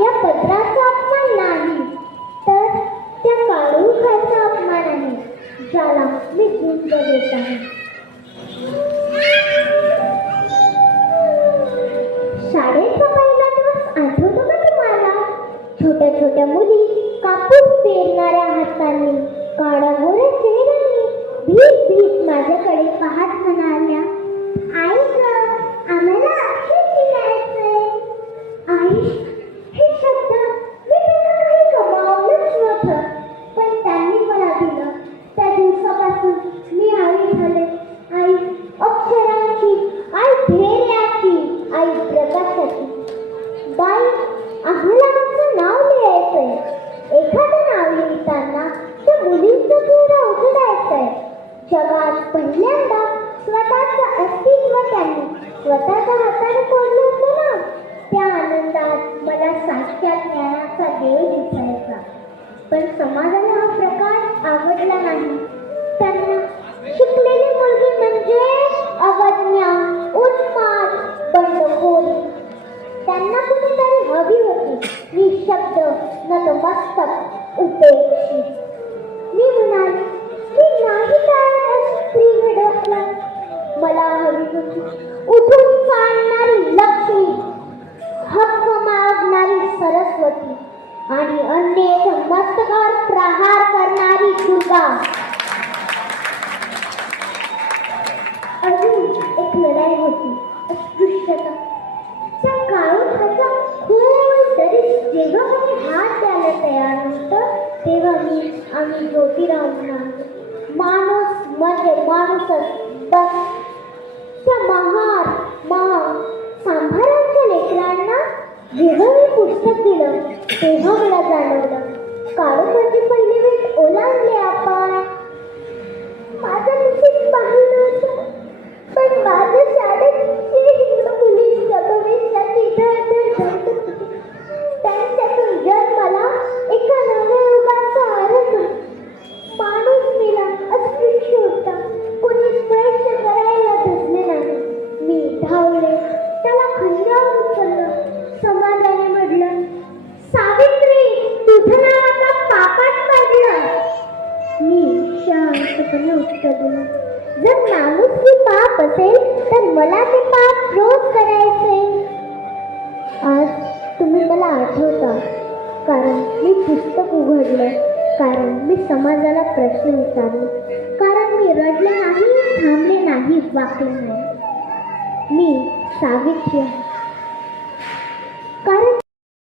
या पत्राचा अपमान नाही, तर त्या काळोखाचा अपमान आहे, ज्याला मी झुंज देत आहे. शाळेचा पहिला दिवस आठवतो का तुम्हाला? छोट्या छोट्या मुली कापूस पेरणाऱ्या हातांनी, काळाभोऱ्या चेहऱ्यांनी भीत भीत माझ्याकडे पाहत म्हणाल्या, आई ग, आम्हाला अक्षर शिकायचंय. आई, हे शब्द मी त्यांना काही कमावलंच नव्हतं, पण त्यांनी मला दिलं. त्या दिवसापासून मी आई झाले. आई अक्षरांची, आई धैर्याची, आई प्रकाशाची. बाई, आम्हाला आमचं नाव लिहायचंय. एखादं नाव लिहिताना त्या मुलींचं चेहरा उघडायचंय. जगात पहिल्यांदा स्वतःचं अस्तित्व त्यांनी स्वतःच्या हाताने कोरलं होतं ना, त्या आनंदात मला साक्षात ज्ञानाचा देव दिसायचा. पण समाजाला हा प्रकार आवडला नाही. त्यांना शिकलेली मुलगी म्हणजे अवज्ञा, उन्माद, बंडखोरी. त्यांना कुठेतरी हवी होती निशब्द, नतमस्तक, उपेक्षित. मी म्हणाले, मी नाही काय स्त्री घडवलं. मला हवी होती उठून चालणारी लक्ष्मी, हक्क मागणारी सरस्वती आणि अनेक मस्तकावर प्रहार करणारी दुर्गा. अजून एक लढाई होती, अस्पृश्यता. त्या काळोखाचा खोल दरीत जेव्हा मी हात द्यायला तयार नव्हतं, तेव्हा आम्ही ज्योतिराव म्हणालो, माणूस म्हणजे माणूसच बस. त्या सांभारांच्या लेकरांना जेव्हा मी पुस्तक दिलं, तेव्हा मला जाणवलं, काळोखाची पहिली भेट ओलांडली आपण. माझं नशीब पाहिलं नव्हतं, पण माझं शाळेत मुलींच्या भविष्याची धडधड धडधड होती. त्यांच्यातून जन्माला एका नव्या युगाचा आरंभ. माणूस मेला, अस्पृश्य होता, कोणी स्पर्श करायला धरले नाही. मी धावले, त्याला खांद्यावर उचललं. समाजाने म्हटलं, सावित्री, तुझं नाव आता पापात पडलं. मी शांतपणे उत्तर दिलं, जर नामुष्की पाप असेल तर मला ते पाप रोज करायचे. आज तुम्ही मला आठवता, कारण मी पुस्तक उघडलं, कारण मी समाजाला प्रश्न विचारले, कारण मी रडले नाही, थांबले नाही, वाकले नाही. मी सावित्री.